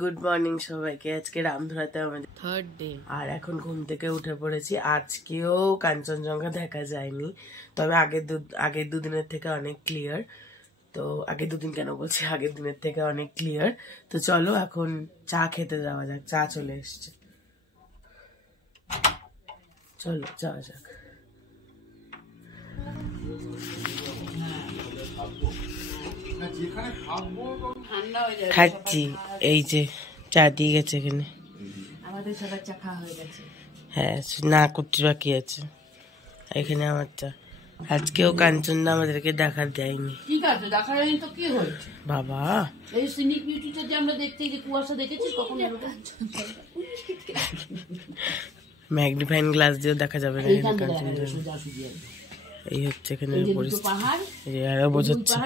Good morning সবাইকে। আজকে রামধুরাতে আমাদের থার্ড ডে, আর এখন ঘুম থেকে উঠে পড়েছি। আজকেও কাঞ্চনজঙ্ঘা দেখা যায়নি, তবে আগের দুদিনের থেকে অনেক ক্লিয়ার। তো আগের দুদিন কেন বলছি, আগের দিনের থেকে অনেক ক্লিয়ার। তো চলো এখন চা খেতে যাওয়া যাক। চা চলে এসছে, চলো যাওয়া যাক। খাচ্ছি, এই যে চা দিয়ে গেছে এখানে। আমাদের সবার চা খাওয়া হয়ে গেছে। হ্যাঁ, না করতে বাকি আছে। এখানে আমার চা। আজকেও কাঞ্চনদা আমাদেরকে দেখা দেয়নি। ঠিক আছে, দেখা যায়নি তো কি হয়েছে বাবা? এই সিনিক বিউটিতে যে আমরা দেখতে যে কুয়াশা দেখেছিস কখন? ম্যাগনিফাইং গ্লাস দিয়ে দেখা যাবে না কাঞ্চনজঙ্ঘা। এই হচ্ছে এখানে পরিস্থিতি, আরো বোঝাচ্ছে।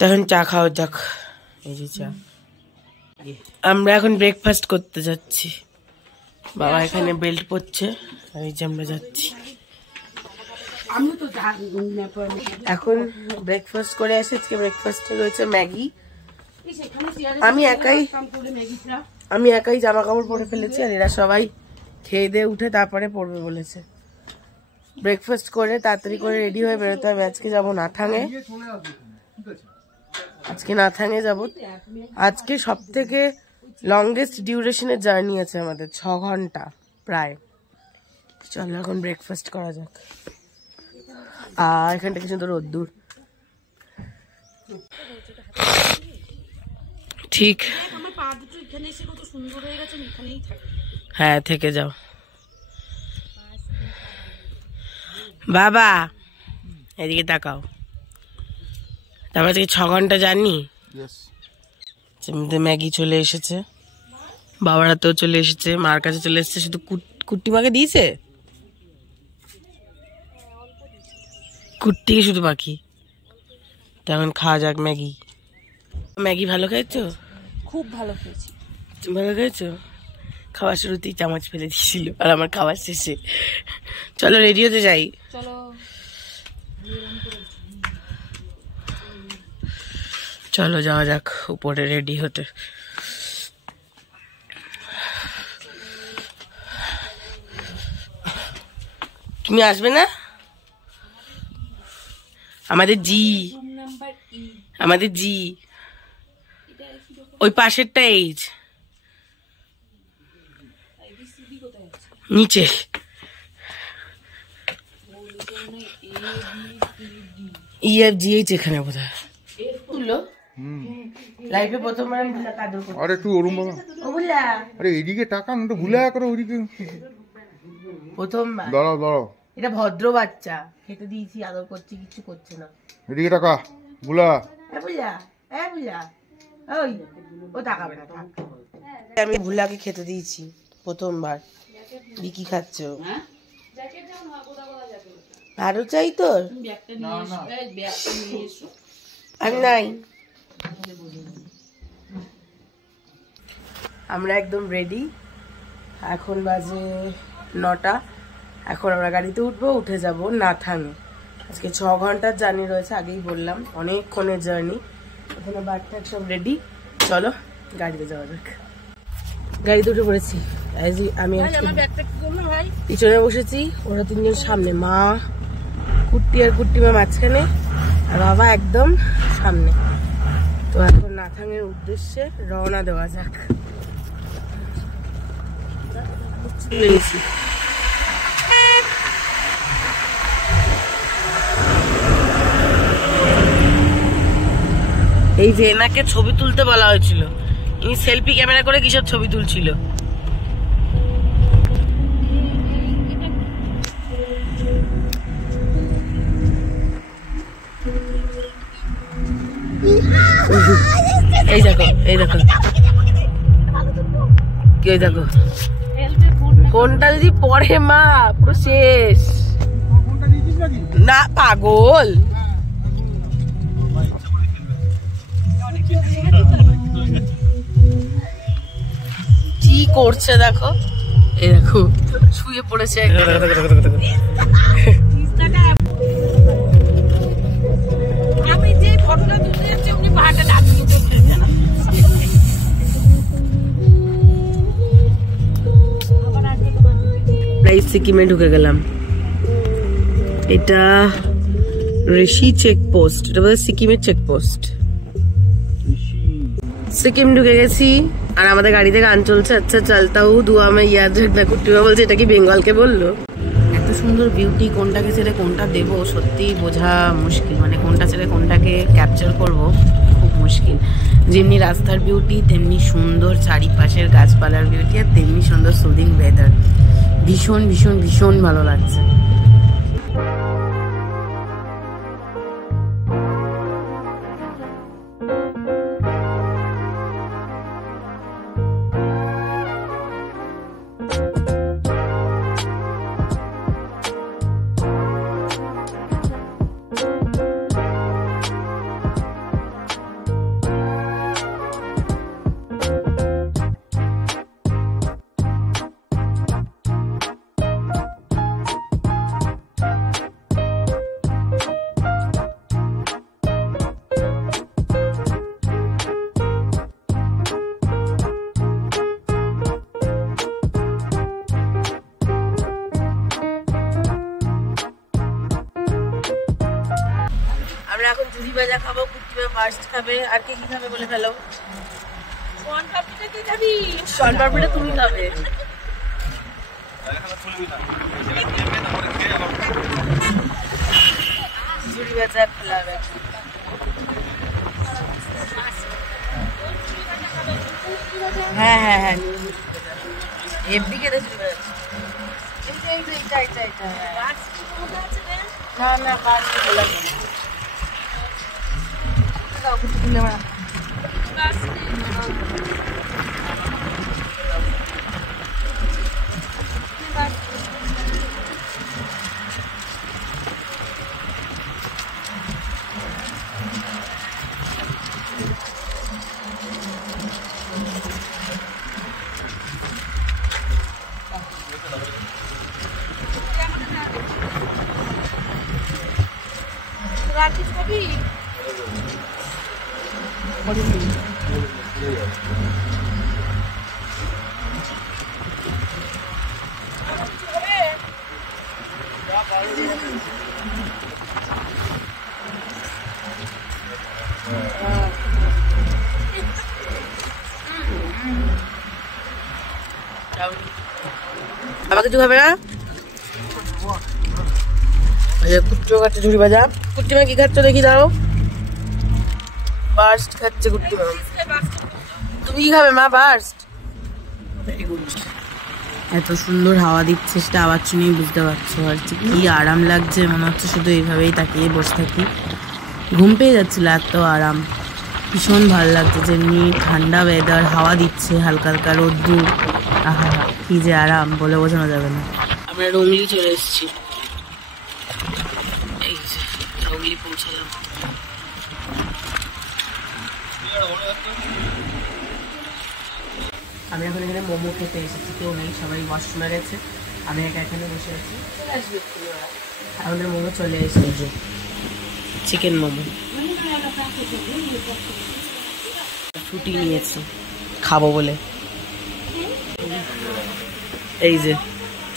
তখন চা খাওয়া যাক। এই যে চা। আমরা এখন ব্রেকফাস্ট করতে যাচ্ছি। বাবা এখানে বেল্ট পরছে, আর এই যে আমরা যাচ্ছি। এখন ব্রেকফাস্ট করে আসি। আজকে ব্রেকফাস্টে রয়েছে ম্যাগি। আমি একাই জামা কাপড় পরে ফেলেছি, আর এরা সবাই খেয়ে দিয়ে উঠে তারপরে পড়বে বলেছে। ব্রেকফাস্ট করে তাড়াতাড়ি করে রেডি হয়ে বেরোতে হবে। আজকে যাবো নাথাঙে। আজকে নাথাঙে যাব। আজকে সব থেকে লংগেস্ট ডিউরেশনের জার্নি আছে আমাদের, 6 ঘন্টা প্রায়। চলো এখন ব্রেকফাস্ট করা যাক। আর এখানটা কি সুন্দর রোদ্দুর। ঠিক, হ্যাঁ থেকে যাও। বাবা এদিকে তাকাও। তারপরে থেকে 6 ঘন্টা জার্নি। ম্যাগি চলে এসেছে, বাবার হাতেও চলে এসেছে, মার কাছে চলে এসেছে। শুধু কুট্টি মাকে দিয়েছে, কুট্টি শুধু বাকি। তেমন খাওয়া যাক ম্যাগি। ম্যাগি ভালো খাইছো? খুব ভালো খেয়েছি। তুমি ভালো খাইছো? খাওয়ার শুরুতেই চামচ ফেলে দিয়েছিল, আর আমার খাওয়ার শেষে। চলো রেডি হতে যাই। চলো চলো যাওয়া যাক উপরে রেডি হতে। তুমি আসবে না? আমাদের জি ওই পাশেরটা এইজ নিচে। EFGH এখানে বোধহয়। লাইফে প্রথমবার আমি কাদর করছি। আরে একটু ওরম বাবা। ও বুলা, আরে এদিকে টাকা না ভুলে করে ওইদিকে। প্রথমবার। দাঁড়াও। এটা ভদ্র বাচ্চা, খেতে দিয়েছি, আদর করছি, কিছু করছে না। এদিকে টাকা বুলা। বুলা ওই ও তাকাবে না। আমি ভুলাকে খেতে দিয়েছি প্রথমবার। বিকি খাচ্ছে। আরো চাই তোর? আর নাই। আমরা একদম রেডি। এখন বাজে 9টা। এখন আমরা গাড়িতে উঠবো, উঠে যাব নাথাঙে। আজকে 6 ঘন্টার জার্নি রয়েছে, আগেই বললাম, অনেকক্ষণের জার্নি। ওখানে বাচ্চা সব রেডি। চলো গাড়িতে যাওয়া যাক। গাড়িতে উঠে পড়েছি। আমি পিছনে বসেছি, ওরা 3 জন সামনে, মা কুট্টি আর কুট্টি মা মাঝখানে, আর বাবা একদম সামনে। তো এখন নাথাঙের উদ্দেশ্যে রওনা দেওয়া যাক। এই ভেনাকে ছবি তুলতে বলা হয়েছিল, ইনি সেলফি ক্যামেরা করে কিসব ছবি তুলছিল। এই দেখো কি, ওই দেখো ফোনটা যদি পড়ে মা পুরো শেষ। না পাগল, কি করছে দেখো। এই দেখো শুয়ে পড়েছে। আমি যে ফটোটা তুলতে যাচ্ছি উনি পাহাড়টা ডাকিয়ে সিকিমে ঢুকে গেলাম। এটা ঋষি চেকপোস্ট, এটা বোধহয় সিকিমের চেকপোস্ট। সিকিম ঢুকে গেছি আর আমাদের গাড়িতে গান চলছে, আচ্ছা চলতা হু দুয়া মে ইয়াদ রাখনা। কুট্টিমা বলছে এটা কি বেঙ্গলকে বললো? এত সুন্দর বিউটি, কোনটাকে ছেড়ে কোনটা দেবো সত্যি বোঝা মুশকিল, মানে কোনটা ছেড়ে কোনটাকে ক্যাপচার করব খুব মুশকিল। যেমনি রাস্তার বিউটি তেমনি সুন্দর চারিপাশের গাছপালার বিউটি, আর তেমনি সুন্দর সুদিং ওয়েদার। ভীষণ ভীষণ ভীষণ ভালো লাগছে। আমরা এখন ঝুড়ি ভাজা খাবো, কুট্টিমা ফার্স্ট খাবে, আর কে কি খাবে বলে ফেলো। শন পাপড়িটা কে খাবি? শন পাপড়িটা তুমি খাবে। ঝুড়ি ভাজা খাবে। হ্যাঁ হ্যাঁ হ্যাঁ, হেভি খেতে ঝুড়ি ভাজা। না না বাস বলা আবার কিছু খাবে না? কুট্টিমা খাচ্ছে ঝুড়ি ভাজা। কুট্টিমা কি খাচ্ছ দেখি দাও। বার্স্ট খাচ্ছে কুট্টিমা। তুমি কি খাবে মা? বার্স্ট। Very good. এত সুন্দর হাওয়া দিচ্ছে সেটা আওয়াজ শুনেই বুঝতে পারছো, আর কি আরাম লাগছে, মনে হচ্ছে শুধু এইভাবেই তাকিয়ে বসে থাকি। ঘুম পেয়ে যাচ্ছিল, এত আরাম, ভীষণ ভালো লাগছে। যেমনি ঠান্ডা ওয়েদার, হাওয়া দিচ্ছে হালকা হালকা, রোদ্দুর, আহা কি যে আরাম বলে বোঝানো যাবে না। আমরা রংলি চলে এসেছি, এই যে রংলি পৌঁছালাম। আমি এখন এখানে মোমো খেতে এসেছি, কেউ নেই, সবাই ওয়াশরুমে গেছে, আমি একা এখানে বসে আছি। আমাদের মোমো চলে এসেছে, চিকেন মোমো। ছুটি নিয়েছি খাবো বলে, এই যে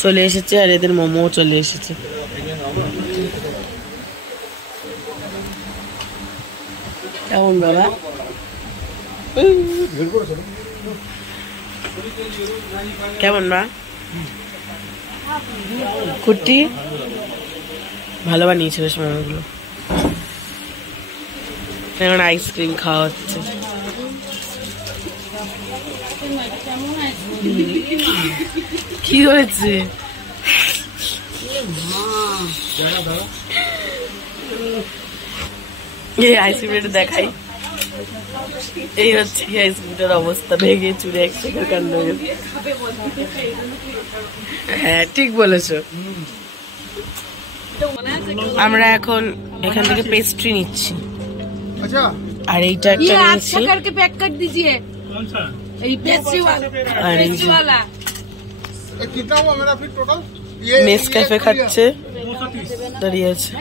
চলে এসেছে, আর এদের মোমো চলে এসেছে। কেমন বাবা? কেমন মা? কুট্টি ভালো বানিয়েছে বেশ মোমোগুলো। এখন আইসক্রিম খাওয়া হচ্ছে। কি হয়েছে? এই আইসক্রিমটা দেখাই, এই হচ্ছে আইসক্রিমটার অবস্থা, ভেঙে চুরে একসাথে কাণ্ড। হ্যাঁ ঠিক বলেছো। আমরা এখন এখান থেকে পেস্ট্রি নিচ্ছি, আর এইটা একটা নিয়েছি, আর এই যে নেসক্যাফে খাচ্ছে, দাঁড়িয়ে আছে।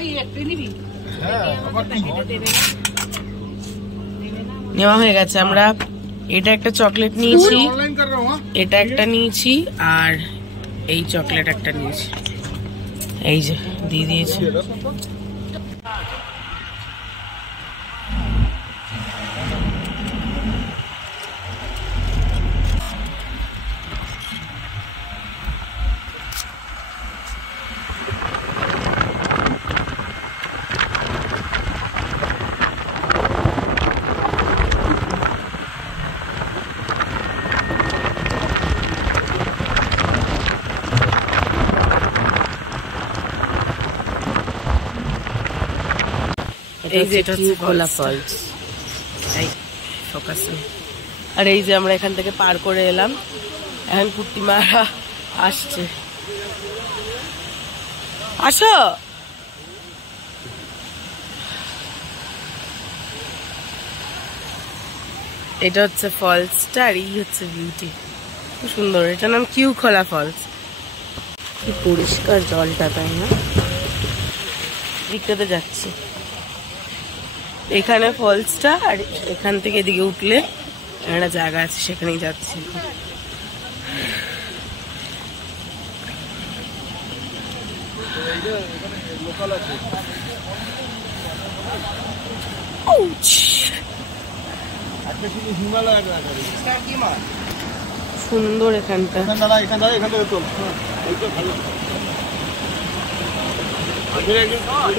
নেওয়া হয়ে গেছে। আমরা এটা একটা চকলেট নিয়েছি, এটা একটা নিয়েছি, আর এই চকলেট একটা নিয়েছি, এই যে দিয়ে দিয়েছে। এই যে এটা হচ্ছে ভোলা ফলস, এই ফোকাস নেই। আর এই যে আমরা এখান থেকে পার করে এলাম, এখন কুট্টিমারা আসছে। আসো, এটা হচ্ছে ফলসটা আর এই হচ্ছে বিউটি, খুব সুন্দর। এটার নাম কিউ খোলা ফলস। কি পরিষ্কার জলটা, তাই না? দিকটাতে যাচ্ছি, এখানে ফলসটা, আর এখান থেকে এদিকে উঠলে একটা জায়গা আছে, সেখানেই যাচ্ছি। সুন্দর এখানটা।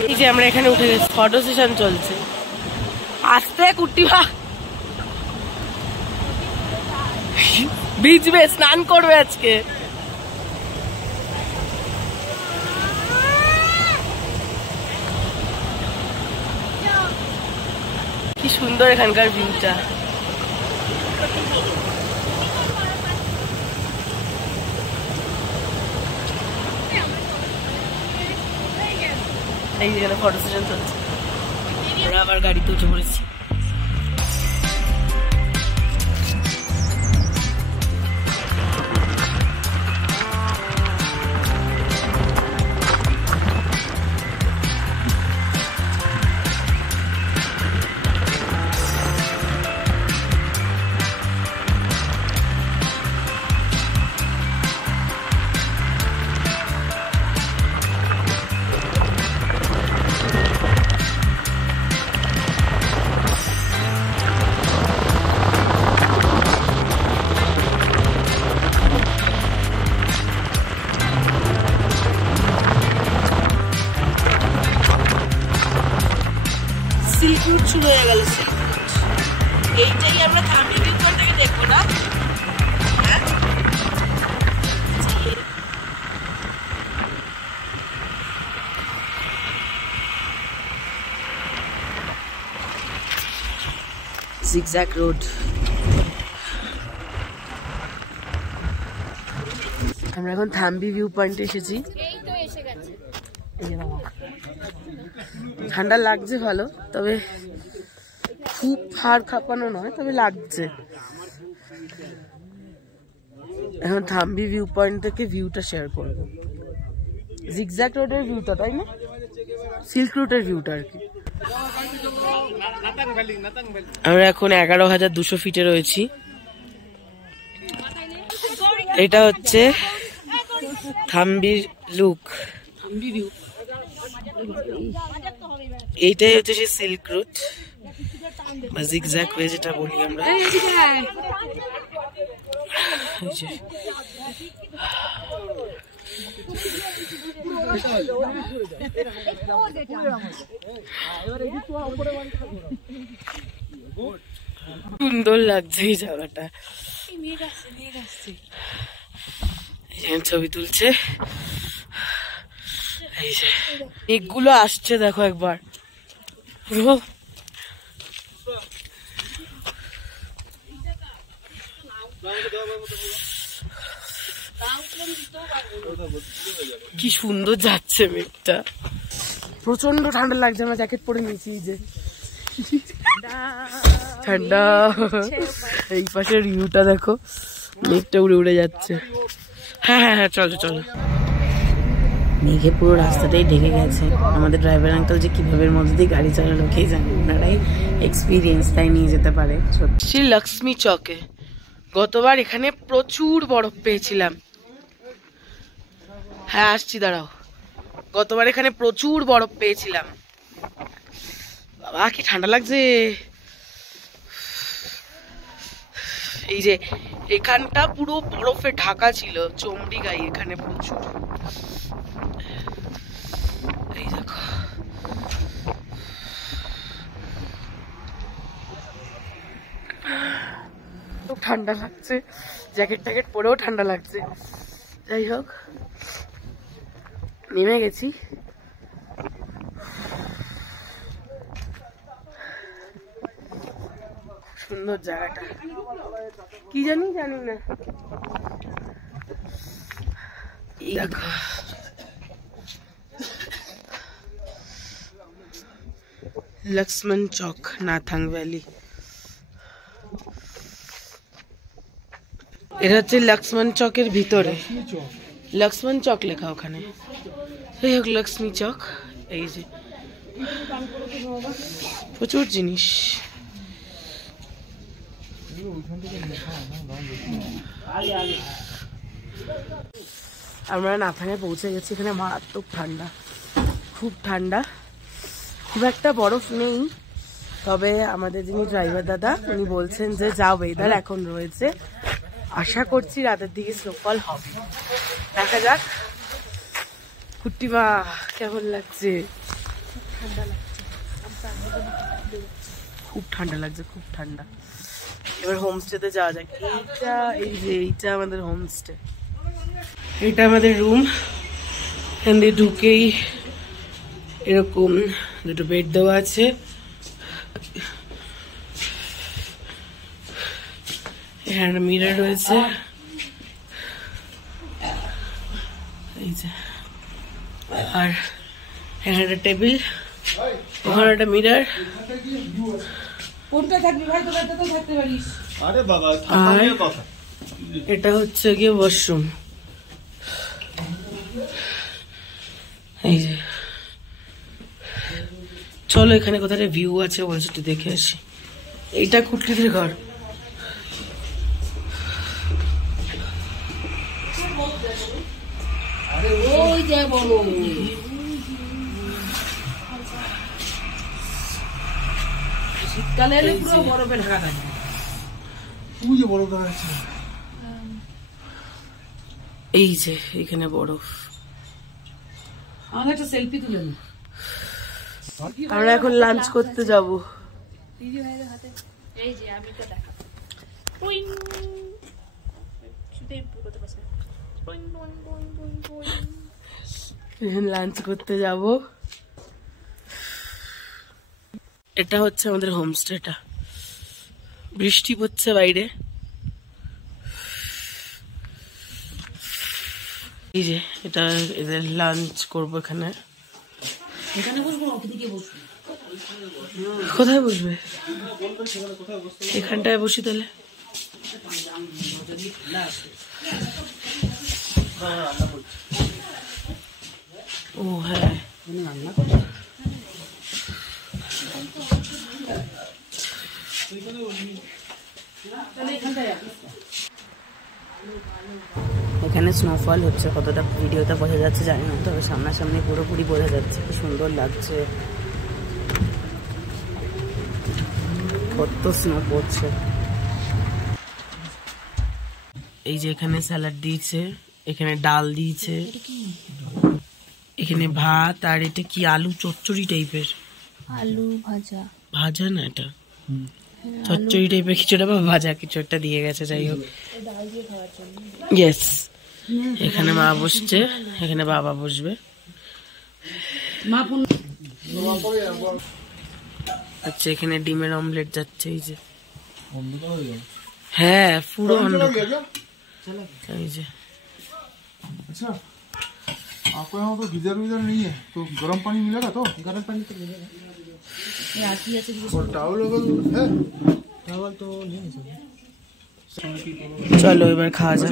এই যে আমরা এখানে উঠে গেছি, ফটো সেশন চলছে। আস্তে কুট্টিমা ভিজবে, স্নান করবে আজকে। কি সুন্দর এখানকার ভিউটা। এই যেখানে ফটো সেশন চলছে, আমরা আবার গাড়িতে উঠে পড়েছি। সিল্ক রুট শুরু হয়ে গেল। এইটাই আমরা থাম্বি ভিউ পয়েন্ট থেকে দেখবো না? Zigzag road. আমরা এখন থাম্বি ভিউ পয়েন্টে এসেছি। ঠান্ডা লাগছে ভালো, তবে খুব হাড় কাঁপানো নয়, তবে লাগছে। এখন থাম্বি ভিউ পয়েন্ট থেকে ভিউটা শেয়ার করবো। জিগজ্যাগ রোডের ভিউটা, তাই না? সিল্ক রুটের ভিউটা আর কি। আমরা এখন 11,200 ফিটে রয়েছি। এটা হচ্ছে থাম্বির লুক। এইটাই হচ্ছে সেই সিল্ক রুট বা জিগজ্যাগ ওয়ে যেটা বলি আমরা। সুন্দর লাগছে এই জায়গাটা, ছবি তুলছে। এই যে মেঘগুলো আসছে, দেখো একবার পুরো। কি সুন্দর যাচ্ছে মেঘটা, প্রচন্ড ঠান্ডা লাগছে। আমরা জ্যাকেট পরে নিয়েছি, যে ঠান্ডা। এই পাশের ভিউটা দেখো, মেঘটা উড়ে উড়ে যাচ্ছে। হ্যাঁ হ্যাঁ হ্যাঁ, চলো চলো। মেঘে পুরো রাস্তাটাই ঢেকে গেছে। আমাদের ড্রাইভার আঙ্কেল যে কিভাবে মধ্যে দিয়ে গাড়ি চালালো কে জানে, ওনারাই এক্সপিরিয়েন্স, তাই নিয়ে যেতে পারে। সত্যি লক্ষ্মী চকে গতবার এখানে প্রচুর বরফ পেয়েছিলাম, হ্যাঁ আসছি, দাঁড়াও। গতবার এখানে প্রচুর বরফ পেয়েছিলাম। বাবা কি ঠান্ডা লাগছে। এই যে এখানটা পুরো বরফে ঢাকা ছিল, চমড়ি গাই এখানে প্রচুর। এই দেখো খুব ঠান্ডা লাগছে, জ্যাকেট ট্যাকেট পরেও ঠান্ডা লাগছে। যাই হোক নেমে গেছি। সুন্দর জায়গাটা, কি জানি না। দেখো লক্ষ্মণ চক, নাথাং ভ্যালি। এটা হচ্ছে লক্ষ্মণ চকের ভিতরে, লক্ষ্মণ চক লেখা ওখানে। এই হোক লক্ষ্মী চক। এই যে প্রচুর জিনিস। আমরা নাথাঙে পৌঁছে গেছি। এখানে মারাত্মক ঠান্ডা, খুব ঠান্ডা। খুব একটা বরফ নেই, তবে আমাদের যিনি ড্রাইভার দাদা উনি বলছেন যে যা ওয়েদার এখন রয়েছে, আশা করছি রাতের দিকে স্নোফল হবে। দেখা যাক। কুট্টিমা কেমন লাগছে? খুব ঠান্ডা লাগছে, খুব ঠান্ডা। এবার হোমস্টেতে যাওয়া যাক। এইটা আমাদের হোমস্টে, এটা আমাদের রুম। এখান দিয়ে ঢুকেই এরকম দুটো বেড দেওয়া আছে। এখানে একটা মিরর রয়েছে, এই যে, আর এখানে একটা টেবিল, ওখানে একটা মিরর। আর এটা হচ্ছে গিয়ে ওয়াশরুম। এই যে, চলো এখানে কোথায় ভিউ আছে বলছে, একটু দেখে আসি। এইটা কুটলিদের ঘর। ওই যে বলো শীতকালে এলে পুরো বরফে ঢাকা থাকে। এই যে এখানে বরফ। আমাদের একটা সেলফি তুলে নি। আমরা এখন লাঞ্চ করতে যাব। এই যে আমি তো দেখা লাঞ্চ করতে যাব। এটা হচ্ছে আমাদের হোমস্টেটা। বৃষ্টি পড়ছে বাইরে। এই যে এটা এদের লাঞ্চ করবো এখানে। এখানে বসবো, ওদিকে বসবো। কোথায় বসবে? এখানটায় বসি তাহলে। ও হ্যাঁ, এখানে স্নোফল হচ্ছে। কতটা ভিডিওতে বোঝা যাচ্ছে জানি না, তবে সামনাসামনি পুরোপুরি বোঝা যাচ্ছে। কি সুন্দর লাগছে, কত স্নো পড়ছে। এই যে এখানে স্যালাড দিয়েছে, এখানে ডাল দিয়েছে, এখানে ভাত, আর এটা কি আলু চচ্চড়ি টাইপের। আলু ভাজা, ভাজা না এটা চচ্চড়ি টাইপের কিছুটা বা ভাজা কিছু একটা দিয়ে গেছে। যাই হোক, ইয়েস। এখানে মা বসছে, এখানে বাবা বসবে। আচ্ছা, এখানে ডিমের অমলেট যাচ্ছে। এই যে, হ্যাঁ পুরো অন্ধকার। এই যে अच्छा, आपको यहाँ तो गीजर वीजर नहीं है, तो गर्म पानी मिलेगा? तो गर्म पानी तो मिलेगा। और टावल है? टावल तो नहीं है सर। চলো এবার খাওয়া যাক।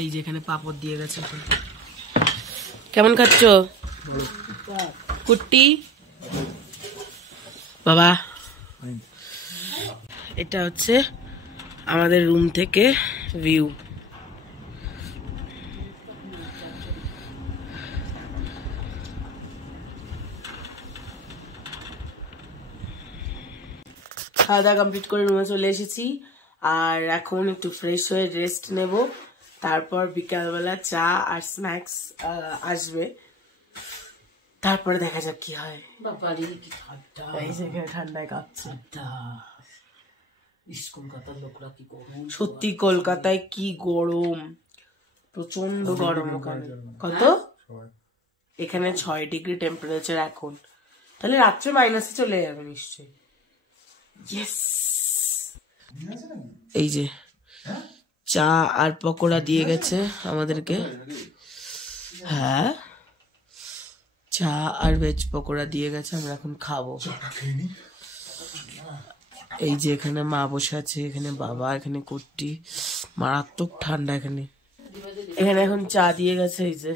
এই যে এখানে পাপড় দিয়ে গেছে। কেমন খাচ্ছ কুট্টি বাবা? এটা হচ্ছে আমাদের রুম থেকে ভিউ। খাওয়া দাওয়া কমপ্লিট করে রুমে চলে এসেছি, আর এখন একটু ফ্রেশ হয়ে রেস্ট নেব, তারপর বিকালবেলা চা আর স্ন্যাক্স আসবে, তারপরে দেখা যাক কি হয়। বাবারে কি ঠান্ডা, এই জায়গায় ঠান্ডায় কাঁপছে। কলকাতার লোকরা কি গরম, সত্যি কলকাতায় কি গরম, প্রচন্ড গরম ওখানে। কত? এখানে 6 ডিগ্রি টেম্পারেচার এখন, তাহলে রাত্রে মাইনাসে চলে যাবে নিশ্চয়ই। এই যে চা আর পকোড়া দিয়ে গেছে আমাদেরকে। হ্যাঁ, চা আর ভেজ পকোড়া দিয়ে গেছে, আমরা এখন খাবো। এই যে এখানে মা বসে আছে, এখানে বাবা, এখানে কুট্টি। মারাত্মক ঠান্ডা এখানে। এখানে এখন চা দিয়ে গেছে, এই যে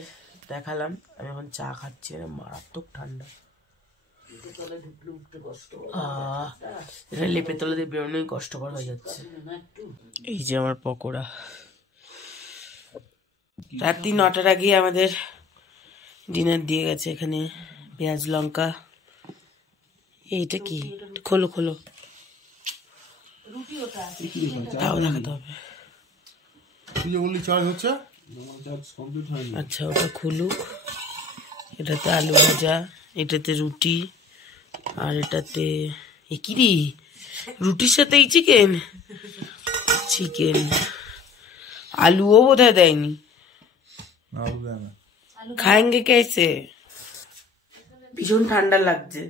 দেখালাম, আমি এখন চা খাচ্ছি, মারাত্মক ঠান্ডা। এটা লেপে তলে দিয়ে বেরোনোই কষ্টকর হয়ে যাচ্ছে। এই যে আমার পকোড়া। রাত্রি 9টার আগে আমাদের ডিনার দিয়ে গেছে। এখানে পেঁয়াজ লঙ্কা। এইটা কি? খোলো খোলো, তাও দেখাতে হবে। আচ্ছা, ওটা খুলুক। এটাতে আলু ভাজা, এটাতে রুটি, আর এটাতে কি রে, রুটির সাথে এই চিকেন। চিকেন আলুও বোধহয় দেয়নি। খাएंगे कैसे? ভীষণ ঠান্ডা লাগছে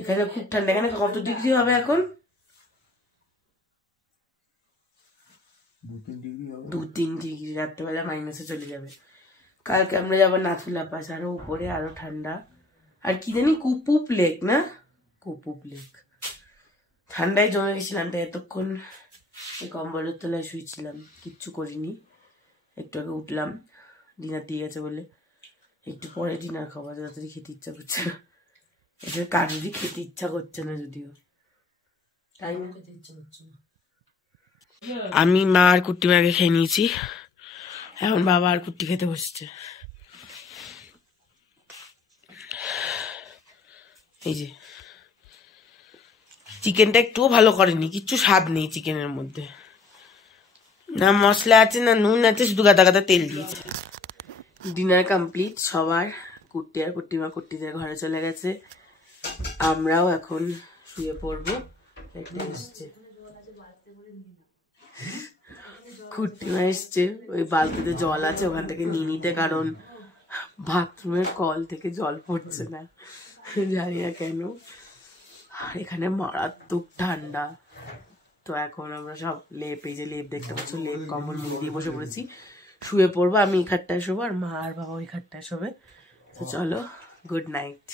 এখানে, খুব ঠান্ডা। এখানে কত ডিগ্রি হবে এখন? 2-3 ডিগ্রি। রাত্রেবেলা মাইনাসে চলে যাবে। কালকে আমরা যাবো নাথুলা পাস, আরো উপরে, আরো ঠান্ডা। আর কি জানি, কুপুপ লেক না, কুপুপ লেক। ঠান্ডায় জমে গেছিলাম, তাই এতক্ষণ এই কম্বলের তলায় শুয়েছিলাম, কিচ্ছু করিনি। একটু আগে উঠলাম, ডিনার দিয়ে গেছে বলে। একটু পরে ডিনার খাবো, তাড়াতাড়ি খেতে ইচ্ছা করছে না। এটা কারোরই খেতে ইচ্ছা করছে না, যদিও টাইমও খেতে ইচ্ছা করছে না। আমি মা আর কুট্টি মাকে খেয়ে নিয়েছি, এখন বাবা আর কুট্টি খেতে বসছে। এই যে চিকেনটা একটুও ভালো করেনি, কিচ্ছু স্বাদ নেই চিকেনের মধ্যে, না মশলা আছে না নুন আছে, শুধু গাদা গাদা তেল দিয়েছে। ডিনার কমপ্লিট সবার। কুট্টি আর কুট্টিমা কুট্টিদের ঘরে চলে গেছে, আমরাও এখন শুয়ে পড়বো। কুট্টিমা এসছে, ওই বালতিতে জল আছে ওখান থেকে নিয়ে নিতে, কারণ বাথরুমের কল থেকে জল পড়ছে না, জানি না কেন। আর এখানে মারাত্মক ঠান্ডা। তো এখন আমরা সব লেপ, এই যে লেপ দেখতে পাচ্ছ, লেপ কম্বল মুড়ি দিয়ে বসে পড়েছি, শুয়ে পড়বো। আমি এই খাটটায় শোবো, আর মা আর বাবা ওই খাটটায় শোবে। তো চলো, গুড নাইট।